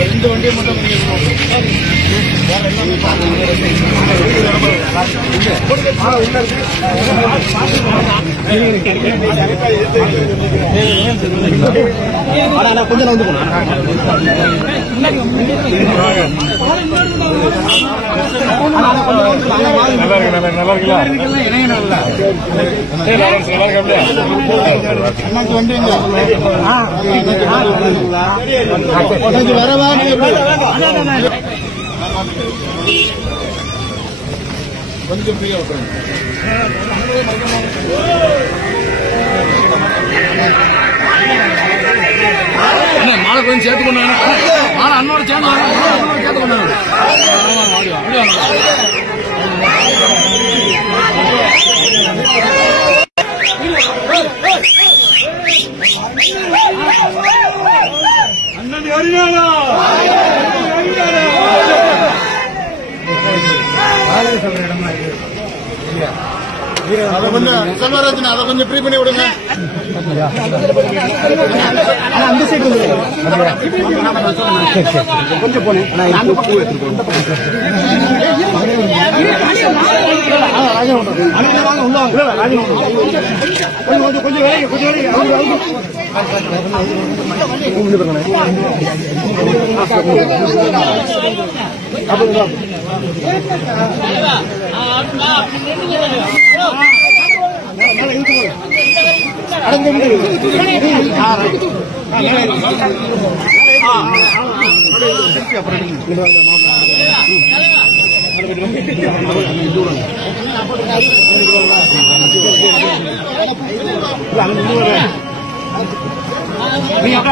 ரெண்டு வண்டியை மட்டும் கொஞ்சம் வந்து போனா நல்லா இருக்குல்ல வரவா கொஞ்சம் ஃப்ரீயா விட்டுருங்க. மாலை கொஞ்சம் சேர்த்து கொண்டாங்க. மாலை அண்ணோட சேர்ந்து சேர்த்து கொண்டாங்க. அண்ணன் அறிஞானா சொல்ற இடமா அதை கொஞ்சம் செல்வராஜன் அதை கொஞ்சம் ஃப்ரீ பண்ணி விடுங்க. அந்த சைடு கொஞ்சம் போனேன். வீர